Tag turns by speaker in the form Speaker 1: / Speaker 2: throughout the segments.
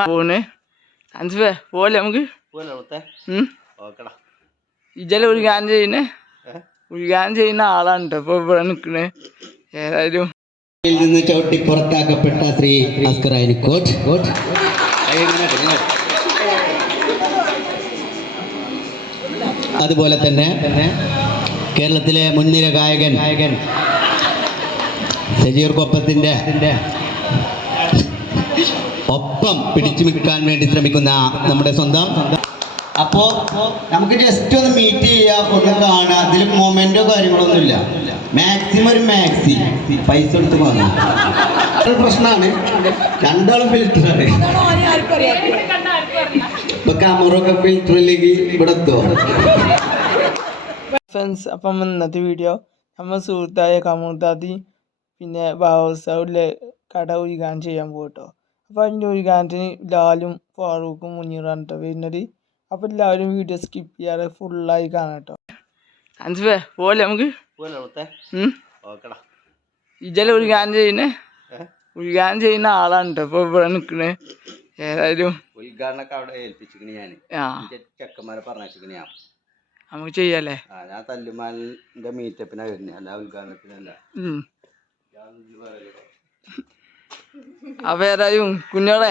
Speaker 1: പോണ്. പോലെ നമുക്ക്? ഇജല ഒരു ഗാനം ചെയ്യുന്നേ? ഒരു ഗാനം ചെയ്യുന്ന ആളാണ് ഇപ്പൊ ഇവിടെ നിക്കണേ. ഏതായാലും.
Speaker 2: നിന്ന് ചവിട്ടി പുറത്താക്കപ്പെട്ട ശ്രീ ഭാസ്കർ അതുപോലെ തന്നെ കേരളത്തിലെ മുൻനിര ഗായകൻ ഗായകൻ സജീർ കൊപ്പത്തിന്റെ ഒപ്പം പിടിച്ചു നിൽക്കാൻ വേണ്ടി ശ്രമിക്കുന്ന നമ്മുടെ സ്വന്തം അപ്പോ നമുക്ക് ജസ്റ്റ് ഒന്ന് മീറ്റ് ചെയ്യാം ഒന്ന് കാണാം. അതിൽ മൊമെന്റോ കാര്യങ്ങളൊന്നും ഇല്ല. മാക്സിമം ഒരു മാക്സി പൈസ കൊടുത്ത് വാങ്ങാം. പ്രശ്നമാണ് രണ്ടാളും ഫിൽറ്ററാണ് ഇപ്പൊ ക്യാമറ ഒക്കെ ഫിൽറ്റർ ഇല്ലെങ്കിൽ ഇവിടെ
Speaker 1: ഫ്രണ്ട്സ് അപ്പം ഇന്നത്തെ വീഡിയോ നമ്മൾ സുഹൃത്തായ കമൂർത്താത്തി പിന്നെ ബാബു സൗഡിലെ കട ഉദ്ഘാടനം ചെയ്യാൻ പോകട്ടോ അപ്പോൾ അതിന്റെ ഉദ്ഘാടനത്തിന് ലാലും ഫാറൂഖും മുനീറാണ് കേട്ടോ വരുന്നത്. അപ്പോൾ എല്ലാവരും വീഡിയോ സ്കിപ്പ് ചെയ്യാതെ ഫുള്ളായി കാണാം കേട്ടോ. അഞ്ച് പോലെ നമുക്ക്?
Speaker 3: പോവല്ലേ
Speaker 1: ഒരു
Speaker 3: ഗാനം
Speaker 1: ഇജല ചെയ്യുന്നേ? ഉദ്ഘാടനം ചെയ്യുന്ന ആളാണ് കേട്ടോ ഇപ്പോൾ ഇവിടെ നിൽക്കണേ ഏതായാലും
Speaker 3: ഉദ്ഘാടനമൊക്കെ അവിടെ ഞാൻ
Speaker 1: ആ.
Speaker 3: ചെക്കന്മാരെ പറഞ്ഞിരിക്കണ ഞാൻ.
Speaker 1: നമുക്ക് ചെയ്യാല്ലേ?
Speaker 3: ആ ഞാൻ തല്ലുമാലിന്റെ മീറ്റപ്പിനാ വരുന്നത് അല്ല ഉദ്ഘാടനത്തിനല്ല.
Speaker 1: അപ്പൊ ഏതായാലും കുഞ്ഞോളെ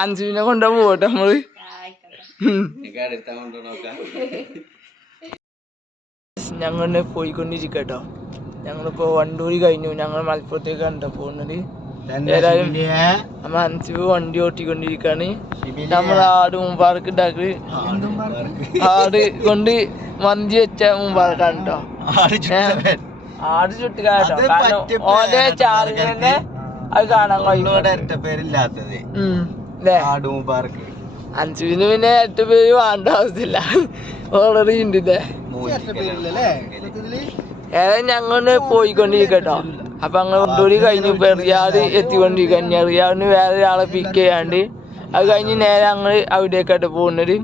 Speaker 1: അഞ്ചുവിനെ കൊണ്ടു പോട്ടെ
Speaker 3: നമ്മൾ.
Speaker 1: ഞങ്ങൾ പോയിക്കൊണ്ടിരിക്കട്ടോ. ഞങ്ങളിപ്പോ വണ്ടൂരി കഴിഞ്ഞു. ഞങ്ങൾ മലപ്പുറത്തേക്ക് കണ്ടോ പോകുന്നത്? ഏതായാലും നമ്മ അഞ്ചു വണ്ടി ഓട്ടിക്കൊണ്ടിരിക്കാണ്. നമ്മൾ ആട് മുമ്പാർക്ക് ഉണ്ടാക്കി ആട് കൊണ്ട് മന്തി വെച്ച മുമ്പാർക്കാണ് കേട്ടോ ആട് ചുട്ടുകാട്ടോ കാരണം ഓന്റെ ചാർജ് തന്നെ അത് കാണാൻ
Speaker 2: പേരില്ലാത്തത്.
Speaker 1: അഞ്ചുവിന് പിന്നെ എട്ട് പേര് വേണ്ട ആവശ്യമില്ല. ഓൾറെഡി ഉണ്ട് ഏതായാലും ഞങ്ങൾ പോയിക്കൊണ്ടിരിക്കട്ടോ. അപ്പൊ അങ്ങനെ വണ്ടൂരി കഴിഞ്ഞു പെറിയാട് എത്തിക്കൊണ്ടിരിക്കുക ഞെറിയാടിന് വേറെ ഒരാളെ പിക്ക് ചെയ്യാണ്ട്. അത് കഴിഞ്ഞ് നേരെ ഞങ്ങൾ അവിടേക്കായിട്ട് പോകുന്നത്.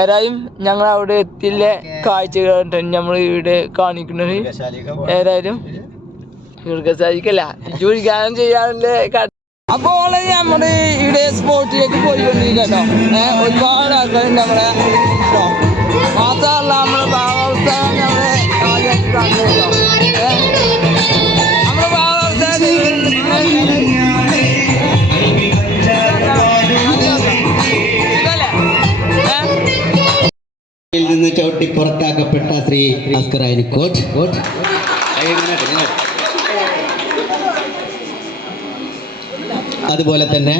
Speaker 1: ഏതായാലും ഞങ്ങൾ അവിടെ എത്തില്ല കാഴ്ചകൾ നമ്മൾ ഇവിടെ കാണിക്കുന്നത്. ഏതായാലും മൃഗസാരിക്കല്ല ചുരുക്കാനം ചെയ്യാനുള്ള അപ്പോൾ നമ്മുടെ ഇവിടെ സ്പോട്ടിലേക്ക് പോയിക്കൊണ്ടിരിക്കട്ടോ. ഏഹ് ഒരുപാട് ആൾക്കാരുണ്ട് നമ്മളെ. മാത്രമല്ല നമ്മുടെ ഭാഗവസ്ഥ നമ്മളെ ആദ്യമായിട്ട് ഏഹ് നമ്മുടെ ഭാഗവസ്ഥ
Speaker 2: നിന്ന് ചവിട്ടി പുറത്താക്കപ്പെട്ട ശ്രീ അസ്കർ അയനിക്കോട്ട് അതുപോലെ തന്നെ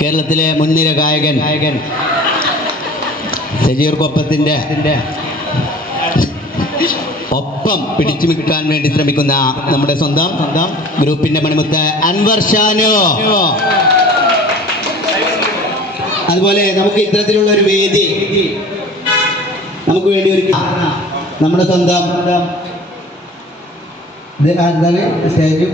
Speaker 2: കേരളത്തിലെ മുൻനിര ഗായകൻ സജീർ കൊപ്പത്തിന്റെ ഒപ്പം പിടിച്ചു നിൽക്കാൻ വേണ്ടി ശ്രമിക്കുന്ന നമ്മുടെ സ്വന്തം ഗ്രൂപ്പിന്റെ മണിമുത്ത് അൻവർ ഷാനോ. അതുപോലെ നമുക്ക് ഇത്തരത്തിലുള്ള ഒരു വേദി നമുക്ക് വേണ്ടി ഒരു നമ്മുടെ സ്വന്തം എന്താണ് സ്റ്റേജ്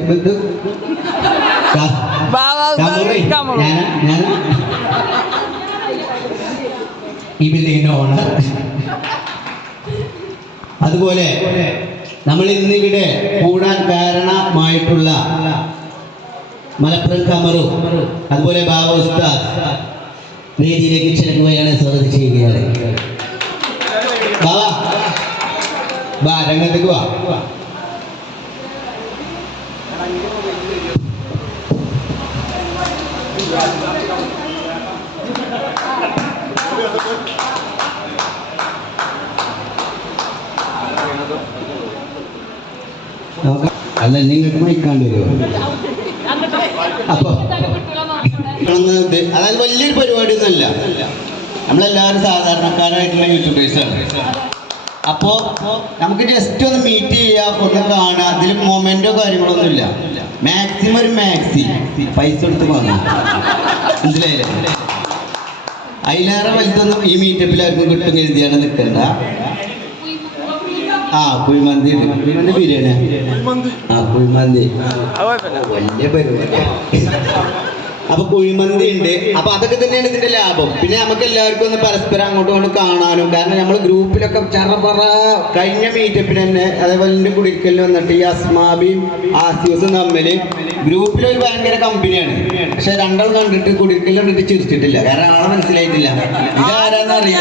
Speaker 2: ഓണർ അതുപോലെ നമ്മൾ ഇന്നിവിടെ കൂടാൻ കാരണമായിട്ടുള്ള മലപ്പുറം കമറു അതുപോലെ ബാബ ഉസ്താദ് വേദിയിലേക്ക് ക്ഷണിക്കുകയാണ് സ്വാഗതം ചെയ്യുകയാണ്. വാ ബാ രംഗത്തേക്ക് വാ. അല്ല നിങ്ങൾക്ക് മയക്കാണ്ട് വരുമോ അപ്പൊ ഇതൊന്ന് ഇത് അതായത് വലിയൊരു പരിപാടി ഒന്നുമല്ല നമ്മളെല്ലാവരും സാധാരണക്കാരായിട്ടുള്ള യൂട്യൂബേഴ്സാണ് അപ്പോ നമുക്ക് ജസ്റ്റ് ഒന്ന് മീറ്റ് ചെയ്യുക ഒന്ന് കാണുക അതിൽ മൊമെന്റോ കാര്യങ്ങളൊന്നും ഇല്ല മാക്സിമം ഒരു മാക്സി പൈസ കൊടുത്ത് വാങ്ങാം. മനസ്സിലായില്ലേ? അതിലേറെ വലുതൊന്നും ഈ മീറ്റപ്പിൽ ആർക്കും കിട്ടും എഴുതിയാണ് നിൽക്കണ്ട ആ കുഴിമന്തി ഉണ്ട്. കുഴിമന്തി ബിരിയാണി ആ കുഴിമന്തി വലിയ പരിപാടി അപ്പൊ കുഴിമന്തി ഉണ്ട്. അപ്പൊ അതൊക്കെ തന്നെയാണ് ഇതിന്റെ ലാഭം. പിന്നെ നമുക്ക് എല്ലാവർക്കും ഒന്ന് പരസ്പരം അങ്ങോട്ടും ഇങ്ങോട്ടും കാണാനും. കാരണം നമ്മൾ ഗ്രൂപ്പിലൊക്കെ ചറപറ കഴിഞ്ഞ മീറ്റപ്പിന് തന്നെ അതേപോലെ എന്റെ കുടിക്കലിൽ വന്നിട്ട് ഈ അസ്മാബിയും ആസിയൂസും തമ്മിൽ ഗ്രൂപ്പിൽ ഒരു ഭയങ്കര കമ്പനിയാണ് പക്ഷെ രണ്ടാൾ കണ്ടിട്ട് കുടിക്കലിൽ കണ്ടിട്ട് ചിരിച്ചിട്ടില്ല. കാരണം ആളെ മനസ്സിലായിട്ടില്ല. ഇതാരാന്ന്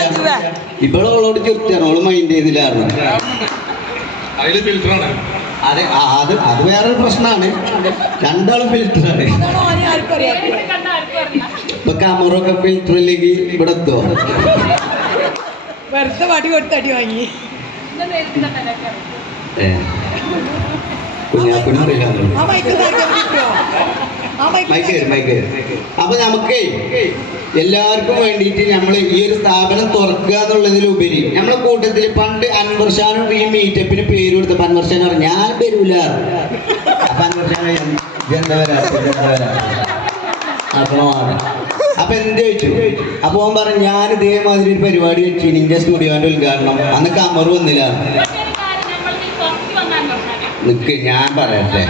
Speaker 2: ഇപ്പോഴും അവളോട് ചിരിച്ചാണ് അവൾ മൈൻഡ് ചെയ്തില്ലായിരുന്നു
Speaker 4: അതിൽ ഫിൽറ്ററാണ്
Speaker 2: അത് ആ, അത് അത് വേറൊരു പ്രശ്നമാണ് രണ്ടാളും ഫിൽറ്ററാണ് ഇപ്പൊ കമറൊക്കെ ഫിൽറ്റർ ഇല്ലെങ്കിൽ ഇവിടെ എത്തുമോ
Speaker 5: വെറുതെ വടി കൊടുത്ത് അടി വാങ്ങി.
Speaker 2: അപ്പൊ നമുക്ക് എല്ലാവർക്കും വേണ്ടിയിട്ട് നമ്മൾ ഈ ഒരു സ്ഥാപനം തുറക്കുക എന്നുള്ളതിലുപരി നമ്മളെ കൂട്ടത്തിൽ പണ്ട് അൻവർ ഷാനും ഈ മീറ്റപ്പിന് പേര് കൊടുത്ത അൻവർ ഷാൻ പറഞ്ഞു ഞാൻ വരൂല. അപ്പൊ അൻവർ ഷാൻ പറഞ്ഞു, "ഇജ്ജ് എന്താ ചോദിച്ചു? അപ്പൊ ഓൻ പറഞ്ഞു ഞാൻ ഇതേമാതിരി ഒരു പരിപാടി വെച്ചു നിന്റെ സ്റ്റുഡിയോന്റെ ഉദ്ഘാടനം. അന്ന് കമർ വന്നില്ല. നിക്ക് ഞാൻ പറയട്ടെ.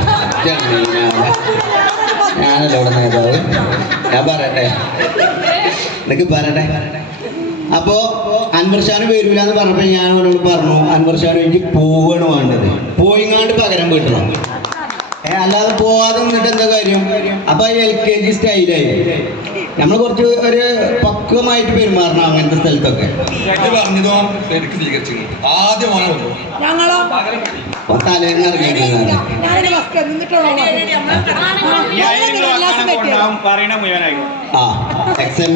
Speaker 2: ഞാനല്ല ഇവിടെ നേതാവ്. ഞാൻ പറയട്ടെ. നിനക്ക് പറയട്ടെ അപ്പോ അൻവർ ഷാന് വരൂല എന്ന് പറഞ്ഞപ്പോ ഞാൻ അവനോട് പറഞ്ഞു അൻവർ ഷാൻ എനിക്ക് പോവാണ് വേണ്ടത്. പോയിങ്ങാണ്ട് പകരം വീട്ടണം. ഏ അല്ലാതെ പോവാതെ നിന്നിട്ട് എന്താ കാര്യം? അപ്പൊ എൽ കെ ജി സ്റ്റൈലായി നമ്മൾ കുറച്ച് ഒരു പക്വമായിട്ട് പെരുമാറണം അങ്ങനത്തെ സ്ഥലത്തൊക്കെ.
Speaker 4: പറഞ്ഞതോ
Speaker 5: ഞങ്ങളോ
Speaker 2: എക്സ് എം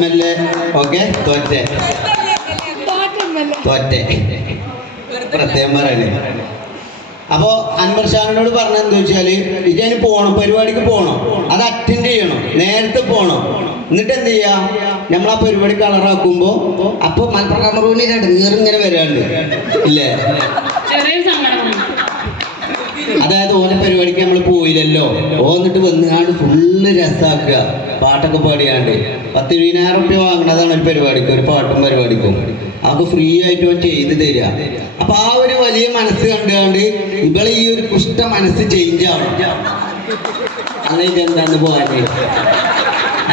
Speaker 2: അൻവർ ഷാനോട് പറഞ്ഞ എന്താ വെച്ചാൽ ഇജന് പോണം പരിപാടിക്ക് പോണം അത് അറ്റൻഡ് ചെയ്യണം നേരത്തെ പോണം എന്നിട്ട് എന്ത് ചെയ്യാ നമ്മൾ ആ പരിപാടി കളറാക്കുമ്പോ അപ്പൊ മലപ്പുറം കമറൂന് ഇടങ്ങേറിങ്ങനെ വരാണ്ട് ഇല്ലേ? അതായത് ഓനെ പരിപാടിക്ക് നമ്മൾ പോയില്ലല്ലോ. ഓന്നിട്ട് വന്നുകാണ്ട് ഫുള്ള് രസാക്കുക. പാട്ടൊക്കെ പാടിയാണ്ട്. പത്ത് ഇരുപതിനായിരം റുപ്യ വാങ്ങണതാണ് ഒരു പരിപാടിക്ക് ഒരു പാട്ടും പരിപാടിക്കും. അതൊക്കെ ഫ്രീ ആയിട്ട് ഓൻ ചെയ്ത് തരിക. അപ്പൊ ആ ഒരു വലിയ മനസ്സ് കണ്ടുകൊണ്ട് ഇവളെ ഈ ഒരു കുഷ്ട മനസ്സ് ചേഞ്ച് ആവണം. അങ്ങനെ എന്താണ് പോവാനേ?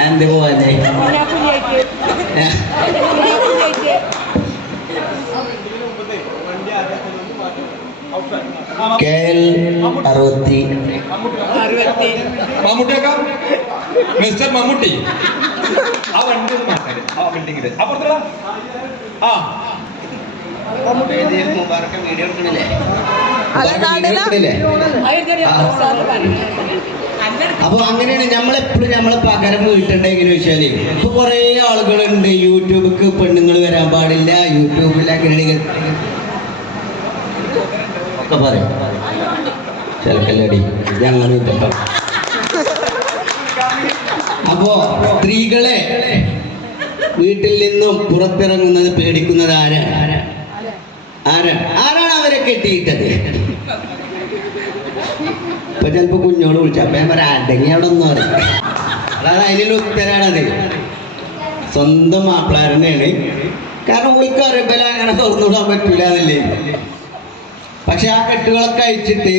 Speaker 2: എന്ത് പോവാനേ ഏ? കെ എൽ അറുപത്തി.
Speaker 5: അറുപത്തി.
Speaker 4: മമ്മൂട്ടിയൊക്കെ മിസ്റ്റർ മമ്മൂട്ടി. ആ വണ്ടി അപ്പുറത്തുള്ള
Speaker 2: വീഡിയോ എടുക്കണില്ലേ? അപ്പൊ അങ്ങനെയാണ് നമ്മളെപ്പോഴും നമ്മളെ പകരം വീട്ടുണ്ടെങ്കിൽ വെച്ചാൽ ഇപ്പൊ കുറെ ആളുകളുണ്ട്. യൂട്യൂബിക്ക് പെണ്ണുങ്ങൾ വരാൻ പാടില്ല. യൂട്യൂബിൽ അങ്ങനെ ഒക്കെ പറയും. ചിലക്കല്ലടി ഞങ്ങൾ അപ്പോ സ്ത്രീകളെ വീട്ടിൽ നിന്നും പുറത്തിറങ്ങുന്നത് പേടിക്കുന്നത് ആരാണ് ആരാണ് ആരാണ് അവരെ കെട്ടിയിട്ടത്? ഇപ്പൊ ചിലപ്പോ കുഞ്ഞോട് വിളിച്ചു അപ്പൊ ഞാൻ പറയാം അടങ്ങി അവിടെ ഒന്നും അറിയാം അതായത് അതിനുള്ള ഉത്തരാണത്. സ്വന്തം മാപ്പിള തന്നെയാണ് കാരണം ഉൾക്ക് അറിയപ്പല അങ്ങനെ തുറന്നുവിടാൻ പറ്റൂല എന്നല്ലേ പക്ഷെ ആ കെട്ടുകളൊക്കെ അയച്ചിട്ട്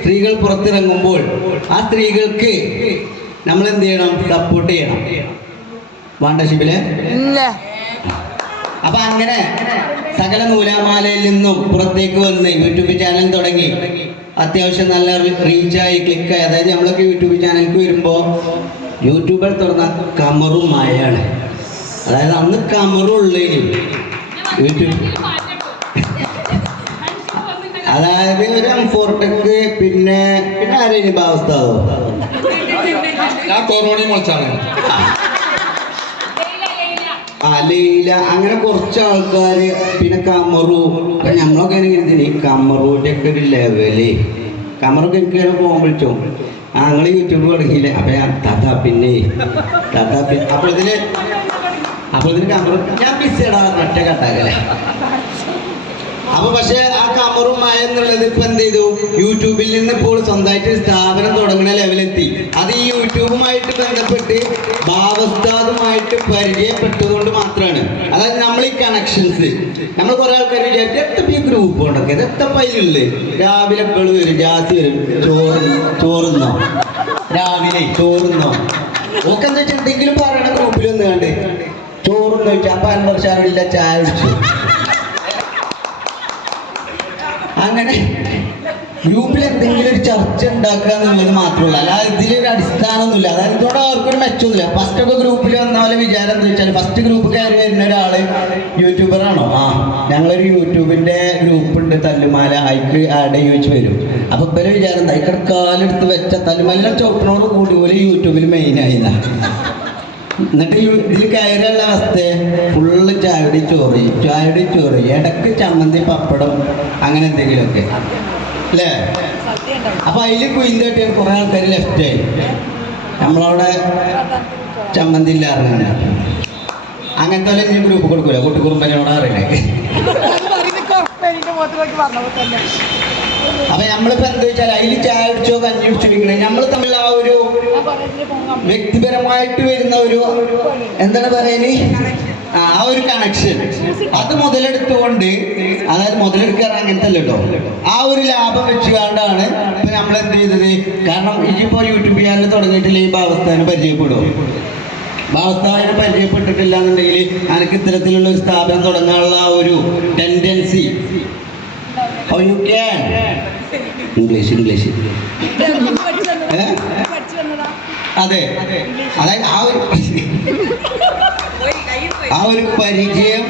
Speaker 2: സ്ത്രീകൾ പുറത്തിറങ്ങുമ്പോൾ ആ സ്ത്രീകൾക്ക് നമ്മൾ എന്ത് ചെയ്യണം? സപ്പോർട്ട് ചെയ്യണം. വേണ്ട ഷിബിലെ? അപ്പൊ അങ്ങനെ സകല നൂലാമാലയിൽ നിന്നും പുറത്തേക്ക് വന്ന് യൂട്യൂബ് ചാനൽ തുടങ്ങി. അത്യാവശ്യം നല്ല റീച്ചായി ക്ലിക്കായി അതായത് നമ്മളൊക്കെ യൂട്യൂബ് ചാനലിലേക്ക് വരുമ്പോൾ യൂട്യൂബിൽ തുറന്ന കമറും മായാണ് അതായത് അന്ന് കമറും ഉള്ളേനി. യൂട്യൂബ് അതായത് ഒരു എംഫോർട്ടക്ക് പിന്നെ പിന്നെ ആരെയും ഭാവസ്ഥാവോ
Speaker 4: ഞാൻ കൊറോണയും മുളച്ചാണ്
Speaker 2: ആ ലൈല. അങ്ങനെ കുറച്ച് ആൾക്കാർ പിന്നെ കമറു. നമ്മളൊക്കെ ഇങ്ങനെ ഈ കമറൂന്റെ ഒക്കെ ഒരു ലെവൽ കമറൊക്കെ എനിക്ക് ഇങ്ങനെ ഫോൺ വിളിച്ചു. ആ നിങ്ങൾ യൂട്യൂബ് തുടങ്ങിയില്ലേ? അപ്പൊ ഞാൻ താത്ത പിന്നെ. താത്ത പിന്നെ അപ്പൊ ഇതിൽ അപ്പൊ ഇതിന് കമറ ഞാൻ മിസ്സേടാ ഒറ്റ കട്ടാക്കല്ലേ? അപ്പൊ പക്ഷെ ആ കമറും മായ എന്നുള്ളത് ഇപ്പൊ എന്ത് ചെയ്തു? യൂട്യൂബിൽ നിന്ന് ഇപ്പോൾ സ്വന്തമായിട്ട് സ്ഥാപനം തുടങ്ങുന്ന ലെവലെത്തി. അത് ഈ യൂട്യൂബുമായിട്ട് ബന്ധപ്പെട്ട് ഭാവസ്ഥാതുമായിട്ട് പരിചയപ്പെട്ടതുകൊണ്ട് മാത്രമാണ് അതായത് നമ്മൾ ഈ കണക്ഷൻസ് നമ്മൾ കുറെ ആൾക്കാർ വിചാരിച്ചു എത്തപ്പ ഈ ഗ്രൂപ്പ് ഉണ്ടൊക്കെ? എത്തപ്പ അതിലുള്ളത് രാവിലെ എപ്പോഴും വരും ജാതി വരും. ചോറ് ചോറുന്നോ? രാവിലെ ചോറുന്നോ? ഒക്കെ എന്താ വെച്ചാൽ എന്തെങ്കിലും പറയണ ഗ്രൂപ്പിൽ ഒന്ന് കണ്ട് ചോറുന്നോ ചോദിച്ചാൽ അപ്പൊ ചായ കുടിച്ചു. അങ്ങനെ ഗ്രൂപ്പിൽ എന്തെങ്കിലും ഒരു ചർച്ച ഉണ്ടാക്കുക എന്നുള്ളത് മാത്രമല്ല അല്ലാതെ ഇതിലൊരു അടിസ്ഥാനമൊന്നുമില്ല. അതായത് ഇതോടെ അവർക്കൊരു മെച്ചമൊന്നുമില്ല. ഫസ്റ്റ് ഒക്കെ ഗ്രൂപ്പിൽ വന്ന പോലെ വിചാരം എന്താ വെച്ചാൽ ഫസ്റ്റ് ഗ്രൂപ്പ് കയറി വരുന്ന ഒരാൾ യൂട്യൂബറാണോ ആ ഞങ്ങളൊരു യൂട്യൂബിന്റെ ഗ്രൂപ്പ് ഉണ്ട് തല്ലുമാല. അയക്ക് ആഡ് ചോദിച്ച് വരും. അപ്പൊ ഇവരെ വിചാരം എന്താ? ഇക്കടെ കാലെടുത്ത് വെച്ച തല്ലുമാല ചോപ്പിനോട് കൂടി പോലെ യൂട്യൂബിൽ മെയിൻ ആയില്ല എന്നിട്ട് ഇതിൽ കയറിയുള്ള അവസ്ഥ ഫുള്ള് ചായടി ചോറി ചായടി ചോറി ഇടയ്ക്ക് ചമ്മന്തി പപ്പടം അങ്ങനെ എന്തെങ്കിലുമൊക്കെ. അല്ലേ? അപ്പൊ അതിൽ കുയിന്തട്ടിയ കുറെ ആൾക്കാർ ലെഫ്റ്റ് ആയി. നമ്മളവിടെ ചമ്മന്തി ഇല്ലാറുണ്ട് അങ്ങനത്തെ പോലെ ഇനി ഗ്രൂപ്പ് കൊടുക്കൂല. കൂട്ടുകുറുമ്പനോട് അറിയണേ അപ്പൊ നമ്മളിപ്പോ എന്താ വെച്ചാൽ അതിൽ ചായ കഞ്ഞി വിൽക്കണേ നമ്മൾ തമ്മിൽ ആ ഒരു വ്യക്തിപരമായിട്ട് വരുന്ന ഒരു എന്താണ് പറയുന്നത് ആ ഒരു കണക്ഷൻ അത് മുതലെടുത്തുകൊണ്ട് അതായത് മുതലെടുക്കാറ് അങ്ങനത്തെ അല്ല ആ ഒരു ലാഭം വെച്ചുകൊണ്ടാണ് ഇപ്പൊ നമ്മൾ എന്ത് ചെയ്തത്? കാരണം ഇനിയിപ്പോ യൂട്യൂബ് ചാനൽ തുടങ്ങിയിട്ടില്ല ഈ ഭാവസ്ഥാനം പരിചയപ്പെടും ഭാവസ്ഥാനം പരിചയപ്പെട്ടിട്ടില്ല എന്നുണ്ടെങ്കിൽ എനിക്ക് ഇത്തരത്തിലുള്ള ഒരു സ്ഥാപനം തുടങ്ങാനുള്ള ആ ഒരു ടെൻഡൻസി ഓ
Speaker 5: you
Speaker 2: can?
Speaker 5: English, English.
Speaker 2: അതെ. അതായത് ആ ഒരു ആ ഒരു പരിചയം?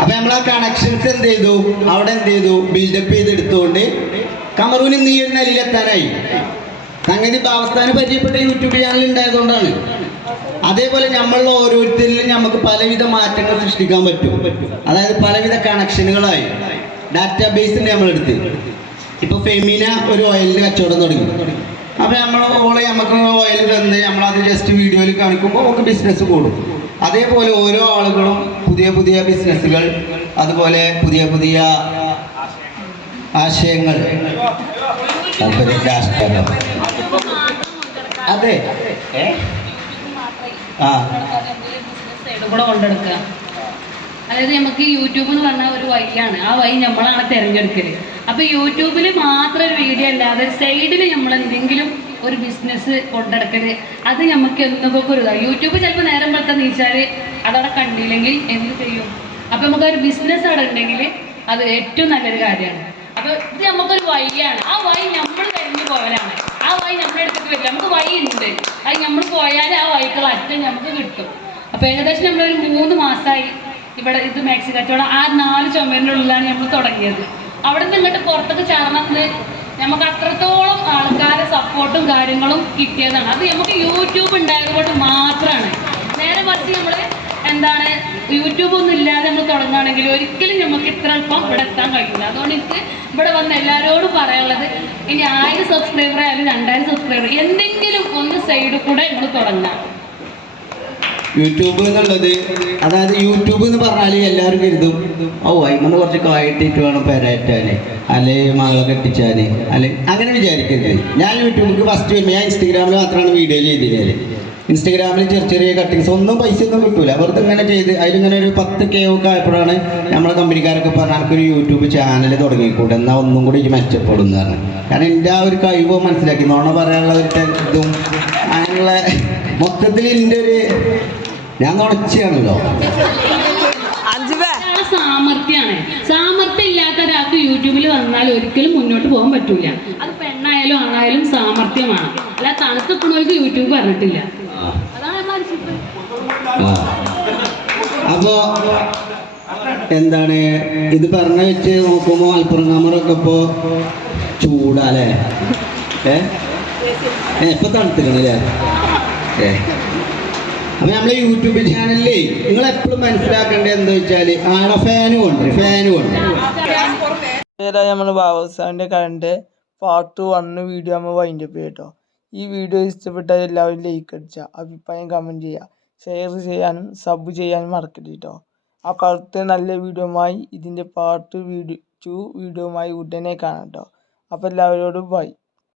Speaker 2: അപ്പൊ നമ്മൾ ആ കണക്ഷൻസ് എന്ത് ചെയ്തു? അവിടെ എന്ത് ചെയ്തു? ബിൽഡപ്പ് ചെയ്തെടുത്തുകൊണ്ട്. കമറൂനും നീ ഒരു നിലയിലെത്താനായി സംഗതി ബാബസ്ഥാന് പരിചയപ്പെട്ട യൂട്യൂബ് ചാനൽ ഉണ്ടായതുകൊണ്ടാണ്. അതേപോലെ നമ്മളിൽ ഓരോരുത്തരിലും നമുക്ക് പലവിധ മാറ്റങ്ങൾ സൃഷ്ടിക്കാൻ പറ്റും. അതായത് പലവിധ കണക്ഷനുകളായി ഡാറ്റാ ബേസിന്റെ നമ്മളെടുത്ത്. ഇപ്പോൾ ഫെമിന ഒരു ഓയിലിന്റെ കച്ചവടം തുടങ്ങി. അപ്പോൾ നമ്മൾ ഓളെ നമുക്ക് ഓയിൽ തന്ന് നമ്മളത് ജസ്റ്റ് വീഡിയോയിൽ കാണിക്കുമ്പോൾ നമുക്ക് ബിസിനസ് കൂടും. അതേപോലെ ഓരോ ആളുകളും പുതിയ പുതിയ ബിസിനസ്സുകൾ അതുപോലെ പുതിയ പുതിയ ആശയങ്ങൾ. രാഷ്ട്രീയം അതെ. ആ.
Speaker 6: അതായത് നമുക്ക് യൂട്യൂബ് എന്ന് പറഞ്ഞ ഒരു വഴിയാണ്. ആ വഴി നമ്മളാണ് തിരഞ്ഞെടുക്കൽ. അപ്പൊ യൂട്യൂബിൽ മാത്രം ഒരു വീഡിയോ അല്ലാതെ സൈഡിൽ നമ്മൾ എന്തെങ്കിലും ഒരു ബിസിനസ് കൊണ്ടെടുക്കൽ അത് നമുക്ക് എന്തൊക്കെ ഒരു ഇതാണ് യൂട്യൂബ് ചിലപ്പോൾ നേരം പോലത്തെ നീച്ചാൽ അതവിടെ കണ്ടില്ലെങ്കിൽ എന്ത് ചെയ്യും? അപ്പൊ നമുക്ക് ഒരു ബിസിനസ് അവിടെ ഉണ്ടെങ്കിൽ അത് ഏറ്റവും നല്ലൊരു കാര്യമാണ്. അപ്പൊ ഇത് നമുക്കൊരു വഴിയാണ്. ആ വഴി നമ്മൾ തിരഞ്ഞു പോകലാണ് ആ വഴി നമ്മുടെ അടുത്തേക്ക് വരില്ല. നമുക്ക് ഉണ്ട് അത് നമ്മൾ പോയാൽ ആ വഴിക്കുള്ള അറ്റം നമുക്ക് കിട്ടും. അപ്പൊ ഏകദേശം നമ്മളൊരു മൂന്ന് മാസമായി ഇവിടെ ഇത് മാക്സി കച്ചവടം ആ നാല് ചുമരിന്റെ ഉള്ളിലാണ് നമ്മൾ തുടങ്ങിയത്. അവിടെ നിന്ന് ഇങ്ങോട്ട് പുറത്തേക്ക് ചാടണമെന്ന് നമുക്ക് അത്രത്തോളം ആൾക്കാരെ സപ്പോർട്ടും കാര്യങ്ങളും കിട്ടിയതാണ്. അത് നമുക്ക് യൂട്യൂബ് ഉണ്ടായത് കൊണ്ട് മാത്രമാണ്. നേരെ മറിച്ച് നമ്മൾ എന്താണ് യൂട്യൂബ് ഒന്നും ഇല്ലാതെ നമ്മൾ തുടങ്ങുകയാണെങ്കിൽ ഒരിക്കലും നമുക്ക് ഇത്ര എളുപ്പം ഇവിടെ എത്താൻ കഴിയില്ല. അതുകൊണ്ട് എനിക്ക് ഇവിടെ വന്ന എല്ലാവരോടും പറയാനുള്ളത് ഇനി ആയിരം സബ്സ്ക്രൈബർ ആയാലും രണ്ടായിരം സബ്സ്ക്രൈബർ എന്തെങ്കിലും ഒന്ന് സൈഡിൽ കൂടെ നമ്മൾ തുടങ്ങാം.
Speaker 2: യൂട്യൂബ് എന്നുള്ളത് അതായത് യൂട്യൂബ് എന്ന് പറഞ്ഞാൽ എല്ലാവരും കരുതും ഓ അയിമന്ന് കുറച്ച് കായിട്ടിട്ട് വേണം പെരയറ്റാന് അല്ലെ മകളെ കെട്ടിച്ചാന് അല്ലെ അങ്ങനെ വിചാരിക്കരുത്. ഞാൻ യൂട്യൂബിൽ ഫസ്റ്റ് വരുമ്പോൾ ഞാൻ ഇൻസ്റ്റഗ്രാമിൽ മാത്രമാണ് വീഡിയോ ചെയ്തിരുന്നത് ഇൻസ്റ്റഗ്രാമിൽ ചെറിയ ചെറിയ കട്ടിങ്സ് ഒന്നും പൈസ ഒന്നും കിട്ടൂല. വെറുതെ ഇങ്ങനെ ചെയ്ത് അതിലിങ്ങനെ ഒരു പത്ത് കെ ഒക്കെ ആയപ്പോഴാണ് നമ്മളെ കമ്പനിക്കാരൊക്കെ പറഞ്ഞ എനിക്കൊരു യൂട്യൂബ് ചാനൽ തുടങ്ങിക്കൂടെ. എന്നാൽ ഒന്നും കൂടി ഇത് മെച്ചപ്പെടും എന്ന് പറഞ്ഞു. കാരണം എന്റെ ആ ഒരു കഴിവ് മനസ്സിലാക്കി. നോണ പറയാനുള്ള ഒരു ഇതും അങ്ങനെയുള്ള മൊത്തത്തിൽ എന്റെ ഒരു ഞാൻ നുണച്ചിയാണല്ലോ.
Speaker 6: സാമർത്ഥ്യമാണ് സാമർത്ഥ്യം ഇല്ലാത്ത ഒരാൾക്ക് യൂട്യൂബിൽ വന്നാൽ ഒരിക്കലും മുന്നോട്ട് പോകാൻ പറ്റൂല. അത് പെണ്ണായാലും ആണായാലും സാമർഥ്യമാണ്. അല്ല തണുത്തിക്കണവർക്ക് യൂട്യൂബ് പറഞ്ഞിട്ടില്ല. അനുസരിച്ചത്
Speaker 2: ആ. അപ്പോ എന്താണ് ഇത് പറഞ്ഞു വെച്ച് നോക്കുമ്പോൾ അൽപ്പുറം കാമറൊക്കെ ഇപ്പോ ചൂടാല്ലേ? ഏ? ഏ, ഇപ്പൊ തണുത്തിക്കണല്ലേ ഏ. അപ്പൊ നമ്മളെ യൂട്യൂബ് ചാനലിലേ നിങ്ങൾ എപ്പോഴും മനസ്സിലാക്കേണ്ടത് എന്താ വെച്ചാൽ ആടെ ഫാനും ഉണ്ട് ഫാനും ഉണ്ട്.
Speaker 1: നമ്മൾ ബാബുസാറിന്റെ കണ്ട് പാർട്ട് വണ്ണ് വീഡിയോ നമ്മൾ വൈൻഡപ്പ് ചെയ്യട്ടോ. ഈ വീഡിയോ ഇഷ്ടപ്പെട്ടാൽ എല്ലാവരും ലൈക്ക് അടിച്ചാൽ അഭിപ്രായം കമന്റ് ചെയ്യുക ഷെയർ ചെയ്യാനും സബ് ചെയ്യാനും മറക്കരുത് കേട്ടോ അപ്പോൾ അടുത്ത നല്ല വീഡിയോയുമായി ഇതിന്റെ പാർട്ട് വീഡിയോ ടു വീഡിയോയുമായി ഉടനെ കാണാം കേട്ടോ അപ്പോൾ എല്ലാവരോടും ബൈ